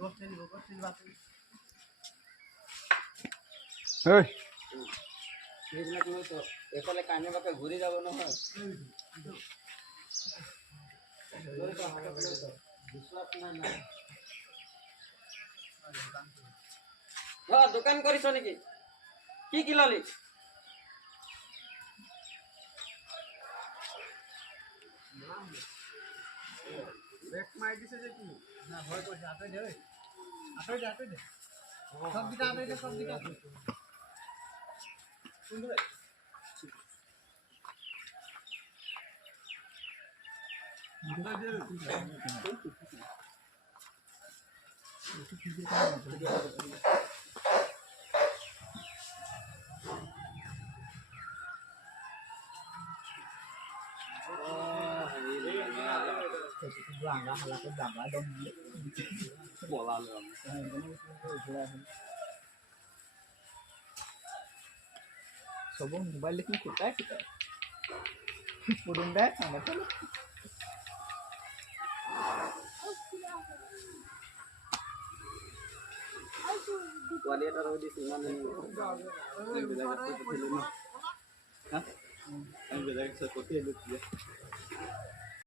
ঐ সেইবিলাক লৈ তো এফালে কানে বাকে ঘূৰি যাব নহয় লৈ তো হাতত লৈ তো বিশ্বাস নাই না দোকান কৰিছ নেকি কি ললি ব্রেক মাই দিছে যে কি না ভয় করছে আটই দে সব দিকে আটই দে সব দিকে সুন্দর Bangga malah ke bangga dong. bola lu Sobong balik ni kita kita. Purung dah, mana tu? Kuali এটা রোদি সিমান নেই আমি বেজায় করতে লুম হ্যাঁ আমি বেজায় করতে লুম